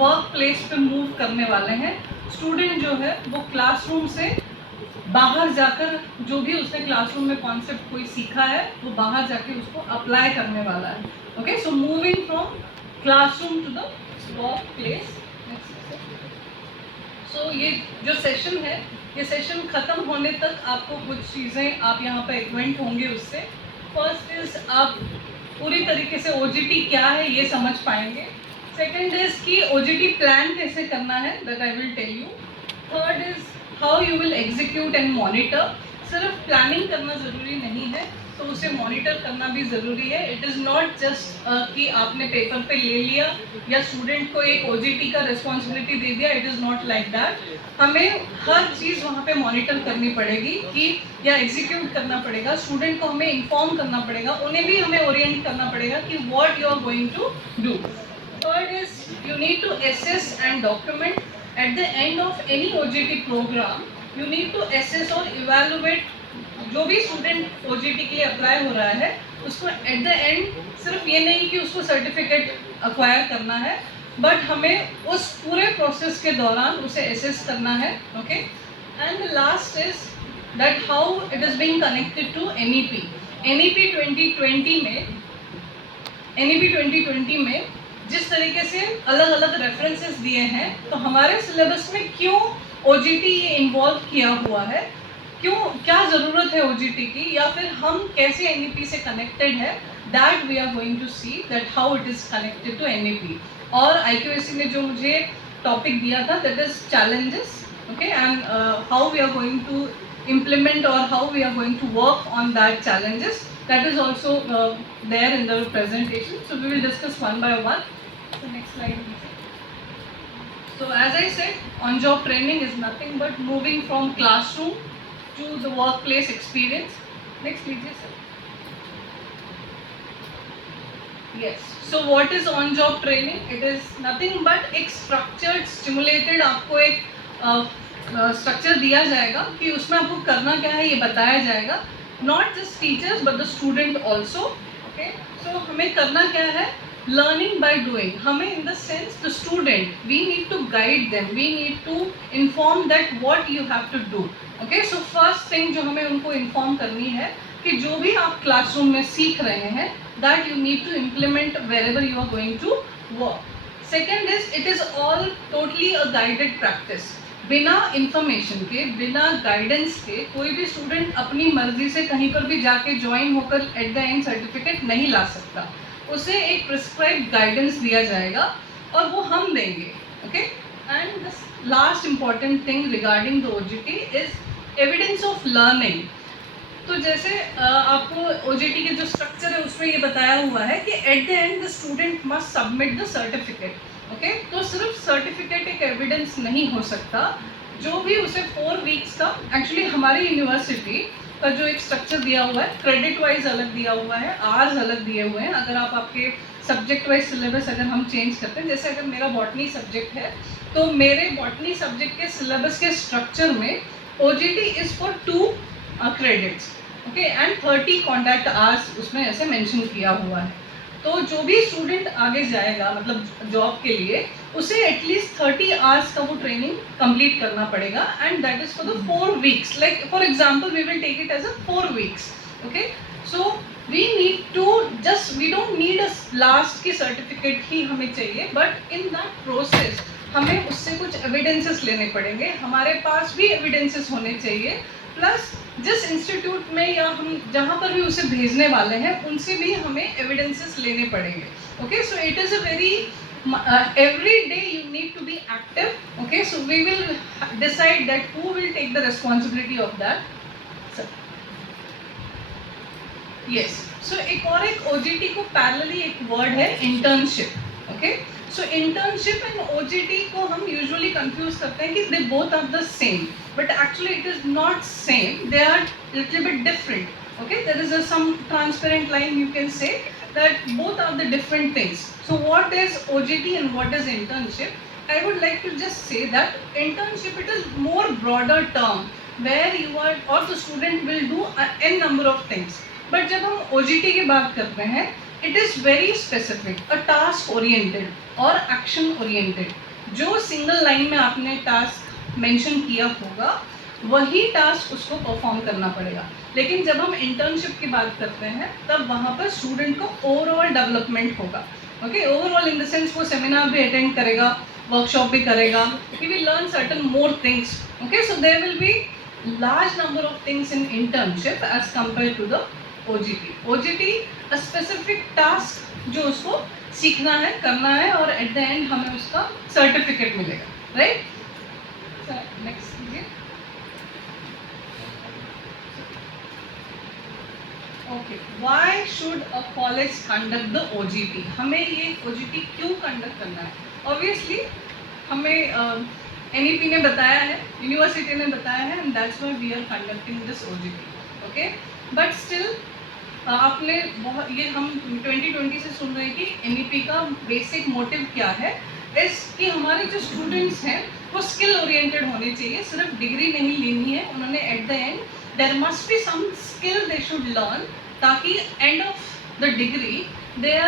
Work place पे move करने वाले हैं। स्टूडेंट जो है वो क्लासरूम से बाहर जाकर जो भी उसने क्लासरूम में कॉन्सेप्ट कोई सीखा है वो बाहर जाके उसको अप्लाई करने वाला है। Okay, so moving from classroom to the work place. So ये जो सेशन है, ये सेशन ख़त्म होने तक आपको कुछ चीज़ें आप यहाँ पर एक्वेंट होंगे उससे। फर्स्ट इज़ आप पूरी तरीके से OGT क्या है ये समझ पाएंगे। सेकेंड इज़ कि OGT प्लान कैसे करना है, that I will tell you. Third is how you will execute and monitor. सिर्फ प्लानिंग करना ज़रूरी नहीं है, तो उसे मॉनिटर करना भी ज़रूरी है। इट इज़ नॉट जस्ट कि आपने पेपर पे ले लिया या स्टूडेंट को एक OGT का रिस्पॉन्सिबिलिटी दे दिया। It is not like that. हमें हर चीज़ वहाँ पे मॉनिटर करनी पड़ेगी कि या एग्जीक्यूट करना पड़ेगा। स्टूडेंट को हमें इन्फॉर्म करना पड़ेगा, उन्हें भी हमें ओरिएंट करना पड़ेगा कि what you are going to do. Third is you need to assess and document at the end of any OGT program. You need to assess और इवेलुएट जो भी स्टूडेंट OGT के लिए अप्लाई हो रहा है उसको एट द एंड सिर्फ ये नहीं कि उसको सर्टिफिकेट अक्वायर करना है, बट हमें उस पूरे प्रोसेस के दौरान उसे एसेस करना है। Okay, and the last is that how it is being connected to NEP। NEP 2020 में जिस तरीके से अलग अलग रेफरेंसेस दिए हैं, तो हमारे सिलेबस में क्यों OGT ये इन्वॉल्व किया हुआ है, क्यों, क्या ज़रूरत है OGT की, या फिर हम कैसे NEP से कनेक्टेड है, that we are going to see that how it is connected to NEP। और IQAC ने जो मुझे टॉपिक दिया था that is challenges. Okay, and how we are going to implement or how we are going to work on that challenges, that is also there in the presentation. So we will discuss one by one. So next slide please. So as I said, on job training is nothing but moving from classroom to the workplace experience. Next please sir. Yes, so what is on job training? It is nothing but एक structured stimulated आपको एक structure दिया जाएगा कि उसमें आपको करना क्या है ये बताया जाएगा। Not just teachers but the student also. Okay, so हमें करना क्या है, लर्निंग बाय डूइंग। हमें in the sense the student we need to guide them, we need to inform that what you have to do. Okay, so first thing जो हमें उनको inform करनी है कि जो भी आप क्लासरूम में सीख रहे हैं that you need to implement wherever you are going to work. Second is it is all totally a guided practice. बिना इंफॉर्मेशन के, बिना गाइडेंस के कोई भी स्टूडेंट अपनी मर्जी से कहीं पर भी जाके ज्वाइन होकर एट द एंड सर्टिफिकेट नहीं ला सकता। उसे एक प्रिस्क्राइब्ड गाइडेंस दिया जाएगा और वो हम देंगे। Okay, and the last important thing regarding the OGT is evidence of learning. तो जैसे आपको OGT के जो स्ट्रक्चर है उसमें ये बताया हुआ है कि at the and the student must submit the certificate. Okay, तो सिर्फ सर्टिफिकेट एक एविडेंस नहीं हो सकता, जो भी उसे 4 वीक्स का, एक्चुअली हमारी यूनिवर्सिटी का जो एक स्ट्रक्चर दिया हुआ है, क्रेडिट वाइज अलग दिया हुआ है, आवर्स अलग दिए हुए हैं। अगर आप आपके सब्जेक्ट वाइज सिलेबस अगर हम चेंज करते हैं, जैसे अगर मेरा बॉटनी सब्जेक्ट है तो मेरे बॉटनी सब्जेक्ट के सिलेबस के स्ट्रक्चर में OGT is for 2 credits. Okay, and 30 contact hours उसमें ऐसे मेंशन किया हुआ है। तो जो भी स्टूडेंट आगे जाएगा मतलब जॉब के लिए, उसे एटलीस्ट 30 आवर्स का वो ट्रेनिंग कंप्लीट करना पड़ेगा, and that is for the 4 weeks. Like for example we will take it as a 4 weeks. Okay, so we need to just, we don't need a last की certificate ही हमें चाहिए, but in that process हमें उससे कुछ evidences लेने पड़ेंगे। हमारे पास भी एविडेंसेस होने चाहिए, प्लस जिस इंस्टीट्यूट में या हम जहाँ पर भी उसे भेजने वाले हैं उनसे भी हमें एविडेंसेस लेने पड़ेंगे। Okay, so it is a very every day you need to be active. Okay, so we will decide that who will take the responsibility of that. So, yes, so एक OGT को parallelly एक word है internship. Okay, so internship and OGT को हम usually confuse करते हैं कि they both are the same, but actually it is not same, they are little bit different. Okay, there is some transparent line you can say that both are the different things. So what is OGT and what is internship? I would like to just say that internship, it is more broader term where you are or the student will do n number of things. But जब हम OGT की बात करते हैं, it is very specific, a task oriented or action oriented. जो single line में आपने task mention किया होगा वही टास्क उसको परफॉर्म करना पड़ेगा। लेकिन जब हम इंटर्नशिप की बात करते हैं तब वहाँ पर स्टूडेंट को ओवरऑल डेवलपमेंट होगा। Okay, overall in the sense वो सेमिनार भी अटेंड करेगा, वर्कशॉप भी करेगा, he will learn certain more things. Okay, so there will be large number of things in internship as compared to the OGT. OGT a specific task जो उसको सीखना है, करना है और at the end हमें उसका सर्टिफिकेट मिलेगा, राइट? नेक्स्ट कीजिए। Okay, why should a college conduct the OGT? हमें ये OGT क्यों कंडक्ट करना है? ऑब्वियसली हमें NEP ने बताया है, यूनिवर्सिटी ने बताया है, and that's why we are conducting this OGT। Okay, but still आपने बहुत ये हम 2020 से सुन रहे हैं कि NEP का बेसिक मोटिव क्या है, इस कि हमारे जो स्टूडेंट्स हैं वो स्किल ओरिएंटेड होने चाहिए, सिर्फ डिग्री नहीं लेनी है उन्होंने। At the end there must be some skill they should learn, ताकि end of the degree they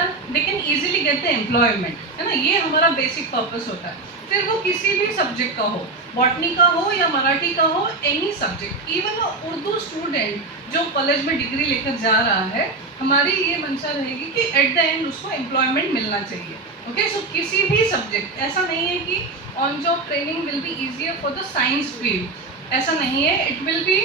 can easily get the employment, है ना? ये हमारा बेसिक पर्पस होता है। फिर वो किसी भी सब्जेक्ट का हो, बॉटनी का हो या मराठी का हो, any subject, even Urdu student जो कॉलेज में डिग्री लेकर जा रहा है, हमारी ये मंशा रहेगी कि एट द एंड उसको एम्प्लॉयमेंट मिलना चाहिए। ओके, सो किसी भी सब्जेक्ट, ऐसा नहीं है कि on job training will be easier for the science field, ऐसा नहीं है, it will be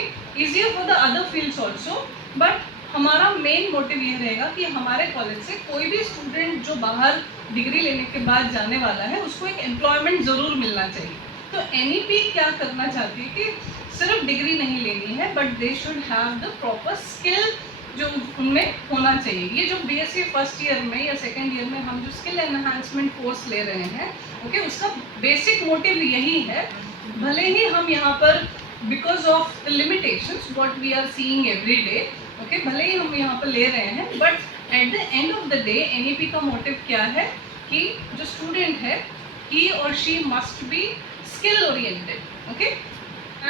easier for the other fields also, but हमारा मेन मोटिव ये रहेगा कि हमारे कॉलेज से कोई भी स्टूडेंट जो बाहर डिग्री लेने के बाद जाने वाला है उसको एक एम्प्लॉयमेंट ज़रूर मिलना चाहिए। तो NEP क्या करना चाहती है कि सिर्फ डिग्री नहीं लेनी है, but they should have the proper skill जो उनमें होना चाहिए। ये जो BSc फर्स्ट ईयर में या सेकेंड ईयर में हम जो स्किल एनहांसमेंट कोर्स ले रहे हैं, ओके, उसका बेसिक मोटिव यही है। भले ही हम यहाँ पर because of the limitations what we are seeing every day, okay, भले ही हम यहाँ पर ले रहे हैं, but at the end of the day NEP का मोटिव क्या है कि जो स्टूडेंट है he or she must be skill oriented, okay,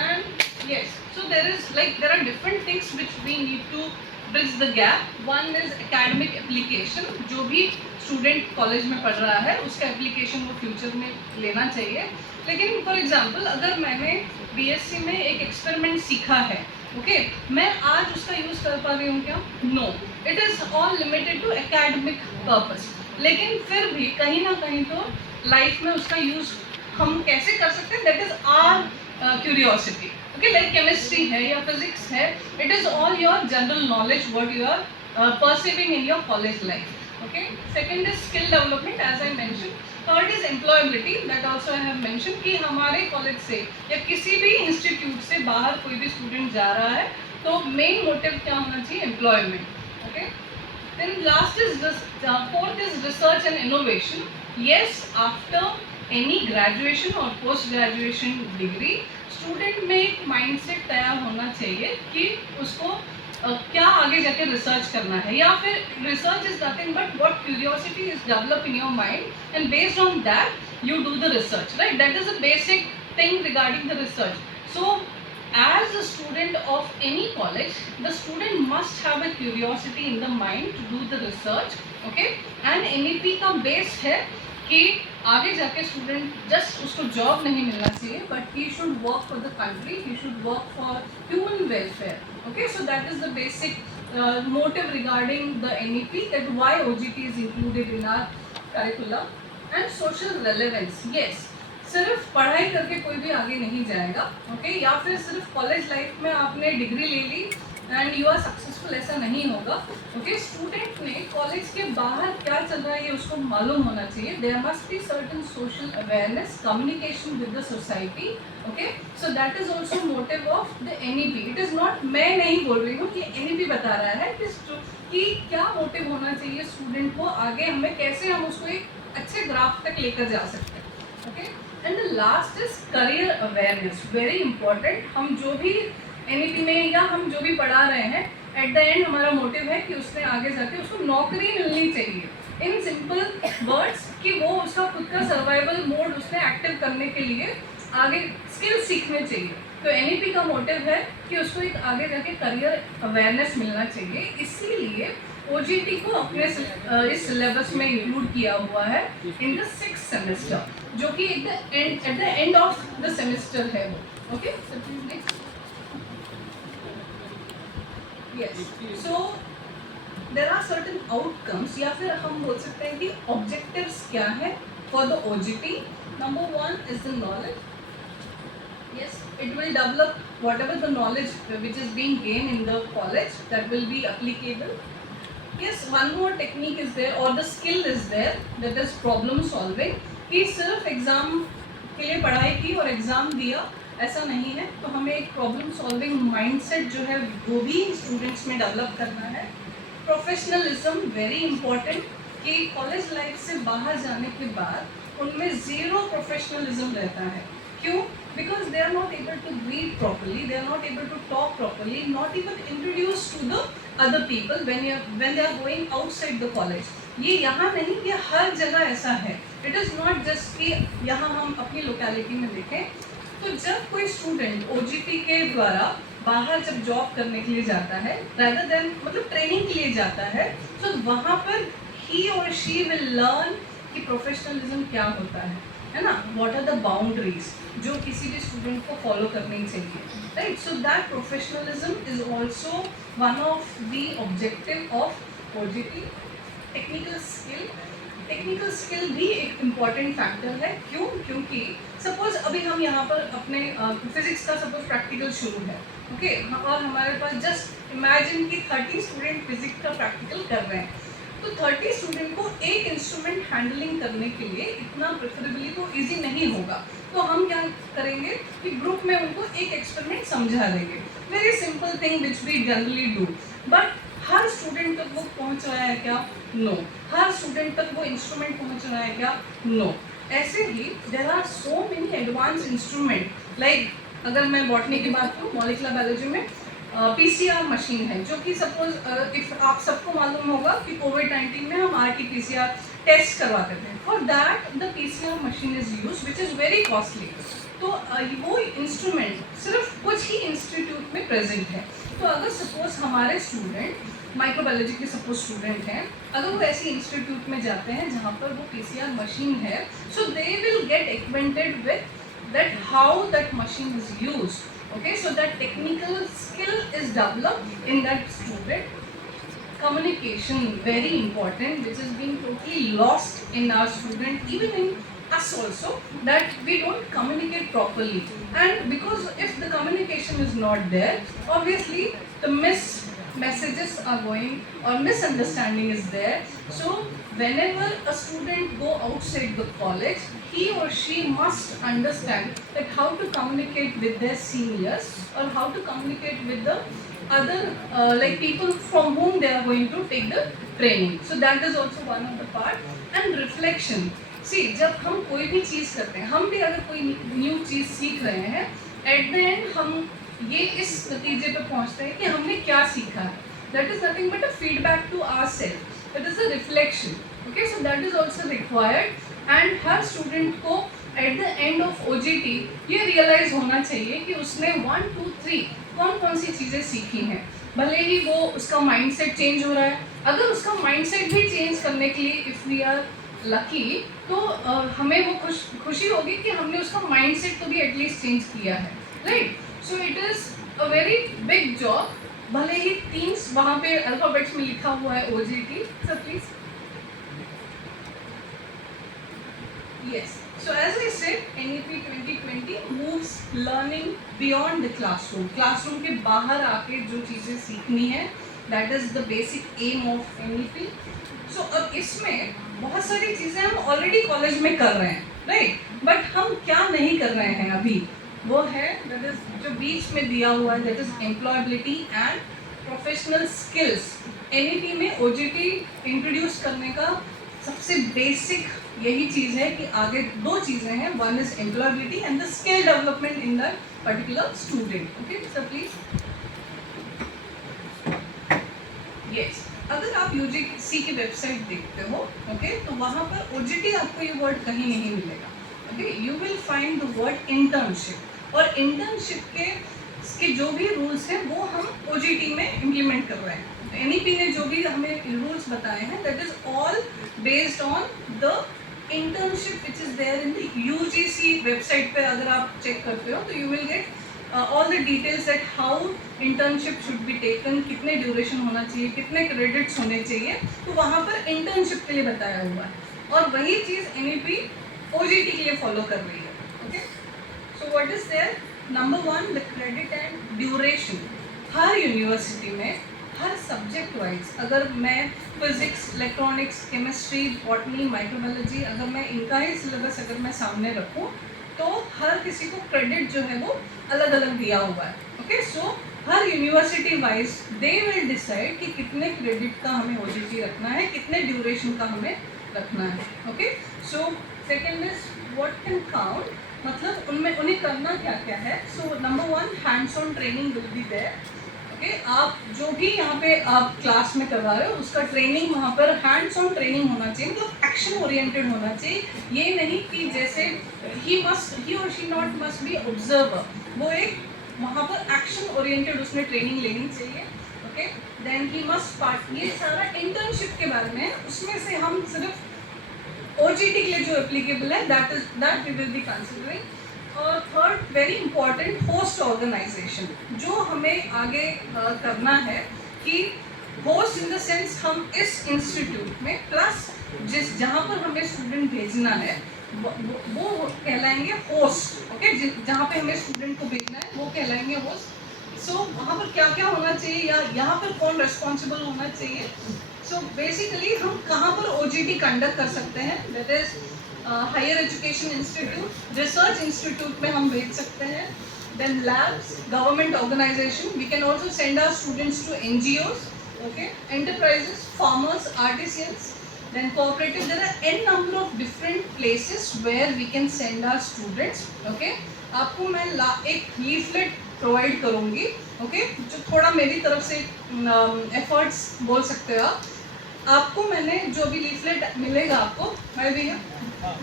and yes, so there are different things which we need to bridge the gap. One is academic application, जो भी student college में पढ़ रहा है उसका एप्लीकेशन वो फ्यूचर में लेना चाहिए। लेकिन फॉर एग्जांपल अगर मैंने BSc में एक एक्सपेरिमेंट सीखा है, ओके, मैं आज उसका यूज़ कर पा रही हूँ क्या? No, it is all limited to academic purpose. लेकिन फिर भी कहीं ना कहीं तो लाइफ में उसका यूज़ हम कैसे कर सकते हैं, that is our curiosity. Okay, like chemistry है या फिजिक्स है, it is all your general knowledge what you are perceiving in your college life. Okay, second is skill development as I mention. Third is employability, that also I have mention कि हमारे college से या किसी भी institute से बाहर कोई भी स्टूडेंट जा रहा है तो मेन मोटिव क्या होना चाहिए? Employment. Okay, then last is fourth is research and innovation. yes, after any graduation और post graduation degree स्टूडेंट में एक माइंडसेट तैयार होना चाहिए कि उसको क्या आगे जाके रिसर्च करना है, या फिर research is nothing but what curiosity is develop in your mind and based on that you do the research, right? That is a basic thing regarding the research. So as a student of any college, the student must have a curiosity in the mind to do the research, okay, and NEP का base है कि आगे जाके student just उसको job नहीं मिलना चाहिए, but he should work for the country, he should work for human welfare. Okay, so that is the basic motive regarding the NEP, that why OGT is included in our curriculum. And social relevance, yes, सिर्फ पढ़ाई करके कोई भी आगे नहीं जाएगा, okay, या फिर सिर्फ कॉलेज लाइफ में आपने डिग्री ले ली एंड यू आर सक्सेसफुल, ऐसा नहीं होगा। ओके, स्टूडेंट ने कॉलेज के बाहर क्या चल रहा है ये उसको मालूम होना चाहिए। There must be certain social awareness, communication with the society. Okay, so that is also motive of the NEP। It is not, मैं नहीं बोल रही हूँ कि NEP बता रहा है कि क्या मोटिव होना चाहिए स्टूडेंट को आगे, हमें कैसे हम उसको एक अच्छे ग्राफ तक लेकर जा सकते हैं। Okay, and the last is career awareness, very important. हम जो भी NEP में या हम जो भी पढ़ा रहे हैं, एट द एंड हमारा मोटिव है कि उसने आगे जाके उसको नौकरी मिलनी चाहिए। इन सिंपल वर्ड्स कि वो उसका खुद का सर्वाइवल मोड उसने एक्टिव करने के लिए आगे स्किल सीखने चाहिए। तो NEP का मोटिव है कि उसको एक आगे जाके करियर अवेयरनेस मिलना चाहिए। इसीलिए OGT को अपने इस सिलेबस में इंक्लूड किया हुआ है इन द 6th सेमेस्टर, जो कि at the end of the semester है वो. Okay, yes. So there are certain outcomes, या फिर हम बोल सकते हैं कि ऑब्जेक्टिव्स क्या है for the OGT. Number 1 is the knowledge. Yes, it will develop whatever the knowledge which is being gained in the college, that will be applicable. Yes, one more technique is there, or the skill is there, that is problem solving. कि सिर्फ exam के लिए पढ़ाई की और exam दिया ऐसा नहीं है, तो हमें एक प्रॉब्लम सॉल्विंग माइंडसेट जो है वो भी स्टूडेंट्स में डेवलप करना है. प्रोफेशनलिज्म वेरी इंपॉर्टेंट, कि कॉलेज लाइफ से बाहर जाने के बाद उनमें ज़ीरो प्रोफेशनलिज्म रहता है. क्यों? Because they are not able to read properly, they are not able to talk properly, not even introduced to the other people when they are going outside the college. ये यहाँ नहीं, ये हर जगह ऐसा है. It is not just कि यहाँ हम अपनी लोकेलिटी में देखें. तो जब कोई स्टूडेंट OGT के द्वारा बाहर जब जॉब करने के लिए जाता है, rather than मतलब ट्रेनिंग के लिए जाता है, तो वहाँ पर he or she will learn कि प्रोफेशनलिज्म क्या होता है ना, व्हाट आर द बाउंड्रीज जो किसी भी स्टूडेंट को फॉलो करनी चाहिए, right. So that professionalism is also one of the objective of OGT. Technical skill भी एक इम्पॉर्टेंट फैक्टर है. क्यों? क्योंकि सपोज अभी हम यहाँ पर अपने फिजिक्स का सपोज प्रैक्टिकल शुरू है, ओके, और हमारे पास जस्ट इमेजिन कि 30 स्टूडेंट फिजिक्स का प्रैक्टिकल कर रहे हैं. तो 30 स्टूडेंट को एक इंस्ट्रूमेंट हैंडलिंग करने के लिए इतना प्रेफरेबली तो इजी नहीं होगा. तो हम क्या करेंगे कि ग्रुप में उनको एक एक्सपेरिमेंट समझा देंगे. Very simple thing which we generally do. But हर स्टूडेंट तक वो पहुंच रहा है क्या? नो. हर स्टूडेंट तक वो इंस्ट्रूमेंट पहुंच रहा है क्या? नो. ऐसे ही there are so many advance instrument, like अगर मैं बॉटनी की बात करूँ, मॉलिक्यूलर बायोलॉजी में PCR मशीन है, जो कि सपोज इफ आप सबको मालूम होगा कि कोविड-19 में हम RT-PCR टेस्ट करवाते थे. For that the PCR machine is use which is very costly. तो वो इंस्ट्रूमेंट सिर्फ कुछ ही इंस्टीट्यूट में प्रेजेंट है. तो अगर सपोज हमारे स्टूडेंट माइक्रोबायोलॉजी के सपोज स्टूडेंट हैं, अगर वो ऐसी इंस्टीट्यूट में जाते हैं जहाँ पर वो PCR मशीन है, so they will get acquainted with that how that machine is used. Okay, so that technical skill is developed in that student. Communication very important, which is being totally lost in our student, even in us also, that we don't communicate properly. And because if the communication is not there, obviously the messages are going, or misunderstanding is there. So whenever a student go outside the college, he or she must understand that how to communicate with their seniors, or how to communicate with the other like people from whom they are going to take the training. So that is also one of the part. And reflection. See, जब हम कोई भी चीज़ करते हैं, हम भी अगर कोई न्यू चीज़ सीख रहे हैं, एट द एंड हम ये इस नतीजे पे पहुंचते हैं कि हमने क्या सीखा है. That is nothing but a feedback to ourselves. That is a reflection. Okay, so that is also required. And हर स्टूडेंट को at the end of OGT ये रियलाइज होना चाहिए कि उसने 1, 2, 3 कौन कौन सी चीज़ें सीखी हैं. भले ही वो उसका माइंडसेट चेंज हो रहा है, अगर उसका माइंडसेट भी चेंज करने के लिए इफ़ वी आर लकी, तो हमें वो खुशी होगी कि हमने उसका माइंडसेट तो भी एटलीस्ट चेंज किया है, right. So it is a very big job. भले ही टीम्स वहाँ पे अल्फ़ाबेट्स में लिखा हुआ है OGT. Sir please. Yes. So as I said, NEP 2020 moves learning beyond the classroom. Classroom के बाहर आके जो चीज़ें सीखनी है, that is the basic aim of NEP. So अब इसमें बहुत सारी चीज़ें हम ऑलरेडी कॉलेज में कर रहे हैं, right? But हम क्या नहीं कर रहे हैं अभी, वो है that is जो बीच में दिया हुआ है, that is employability and professional skills. NEP में OGT इंट्रोड्यूस करने का सबसे बेसिक यही चीज़ है कि आगे दो चीज़ें हैं. One is employability and the skill development in that particular student. Okay sir please. Yes, अगर आप UGC की वेबसाइट देखते हो, ओके, तो वहाँ पर OGT आपको ये वर्ड कहीं नहीं मिलेगा. Okay, you will find the word internship. और इंटर्नशिप के जो भी रूल्स हैं वो हम OGT में इम्प्लीमेंट कर रहे हैं. NEP ने जो भी हमें रूल्स बताए हैं, that is all based on the internship which is there in the UGC website पे। अगर आप चेक करते हो तो you will get all the details that how internship should be taken, कितने ड्यूरेशन होना चाहिए, कितने क्रेडिट्स होने चाहिए, तो वहाँ पर इंटर्नशिप के लिए बताया हुआ है। और वही चीज़ NEP OGT के लिए फॉलो कर रही है। Okay, so what is there, number 1 the credit and duration. हर यूनिवर्सिटी में हर सब्जेक्ट वाइज, अगर मैं physics, electronics, chemistry, botany, microbiology, अगर मैं इनका ही सिलेबस अगर मैं सामने रखूं तो हर किसी को क्रेडिट जो है वो अलग अलग दिया हुआ है। Okay, so her university wise they will decide कि कितने क्रेडिट का हमें OGT रखना है, कितने ड्यूरेशन का हमें रखना है। Okay, so second is what can count, मतलब उनमें उन्हें करना क्या क्या है। So number 1 hands on training will be there. Okay, आप जो भी यहाँ पे आप क्लास में करवा रहे हो उसका ट्रेनिंग वहाँ पर हैंड्स ऑन ट्रेनिंग होना चाहिए, मतलब एक्शन ओरिएंटेड होना चाहिए। ये नहीं कि जैसे ही और she not must be observer, वो एक वहाँ पर एक्शन ओरिएंटेड उसमें ट्रेनिंग लेनी चाहिए। Okay, then he must part, ये सारा इंटर्नशिप के बारे में, उसमें से हम सिर्फ OGT के लिए जो एप्लीकेबल है that we will be considering. और third very important, host organisation, जो हमें आगे करना है कि होस्ट इन द सेंस हम इस इंस्टीट्यूट में प्लस जहाँ पर हमें स्टूडेंट भेजना है वो कहलाएंगे होस्ट। ओके, जहाँ पे हमें स्टूडेंट को भेजना है वो कहलाएंगे होस्ट। सो वहाँ पर क्या क्या होना चाहिए या यहाँ पर कौन रिस्पॉन्सिबल होना चाहिए। सो बेसिकली हम कहाँ पर OGT कंडक्ट कर सकते हैं, that is higher education institute, research institute में हम भेज सकते हैं। Then labs, government organisation, we can also send our students to NGOs, okay, enterprises, farmers, artisans, then cooperative, there are n number of different places where we can send our students. okay, आपको मैं एक leaflet provide करूँगी, okay, जो थोड़ा मेरी तरफ से efforts बोल सकते हो आपको मैंने जो भी लीफलेट मिलेगा आपको मैं भी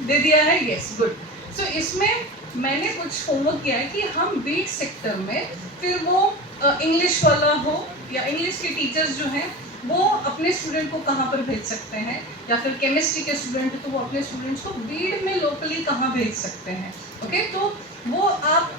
दे दिया है। Yes, good. सो इसमें मैंने कुछ होमवर्क किया है कि हम बीट सेक्टर में, फिर वो इंग्लिश वाला हो या इंग्लिश के टीचर्स जो हैं वो अपने स्टूडेंट को कहाँ पर भेज सकते हैं, या फिर केमिस्ट्री के स्टूडेंट तो वो अपने स्टूडेंट्स को बीड में लोकली कहाँ भेज सकते हैं। ओके, तो वो आप,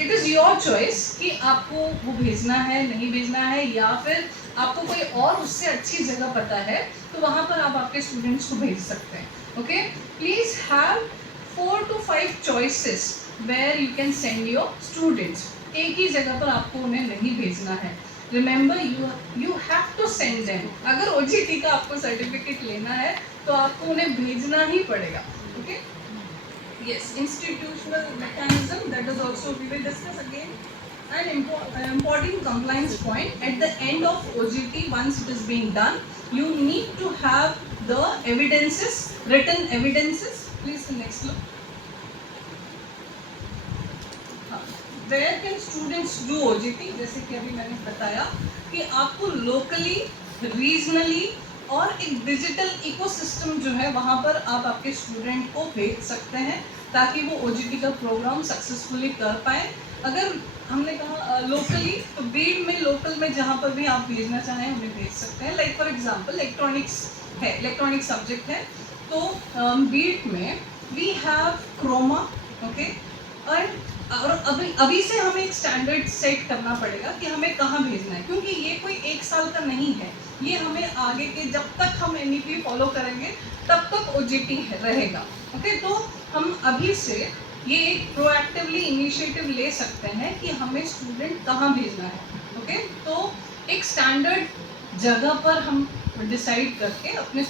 इट इज़ योर चॉइस कि आपको वो भेजना है नहीं भेजना है, या फिर आपको कोई और उससे अच्छी जगह पता है तो वहाँ पर आप आपके स्टूडेंट्स को भेज सकते हैं। Okay, please have 4 to 5 choices where you can send your students. एक ही जगह पर आपको उन्हें नहीं भेजना है। Remember, you have to send them. अगर OGT का आपको सर्टिफिकेट लेना है तो आपको उन्हें भेजना ही पड़ेगा। Okay, yes, institutional mechanism, that is also we will discuss again. An important compliance point at the end of OGT, once it is being done, you need to have the evidences, written evidences. Please the next look. Where can students do OGT? जैसे कि अभी मैंने बताया कि आपको locally, regionally और एक digital ecosystem जो है वहाँ पर आप आपके स्टूडेंट को भेज सकते हैं ताकि वो OGT का प्रोग्राम सक्सेसफुली कर पाए। अगर हमने कहा लोकली, तो बीड में, लोकल में जहाँ पर भी आप भेजना चाहें उन्हें भेज सकते हैं। लाइक फॉर एग्जांपल इलेक्ट्रॉनिक्स है, इलेक्ट्रॉनिक सब्जेक्ट है, तो बीड में वी हैव क्रोमा। ओके, और अभी से हमें एक स्टैंडर्ड सेट करना पड़ेगा कि हमें कहाँ भेजना है, क्योंकि ये कोई 1 साल का नहीं है, ये हमें आगे के जब तक हम NEP फॉलो करेंगे तब तक OGT रहेगा। ओके, तो हम अभी से ये एक प्रोएक्टिवली इनिशिएटिव ले सकते हैं कि हमें स्टूडेंट कहाँ भेजना है। ओके, तो एक स्टैंडर्ड जगह पर हम डिसाइड करके अपने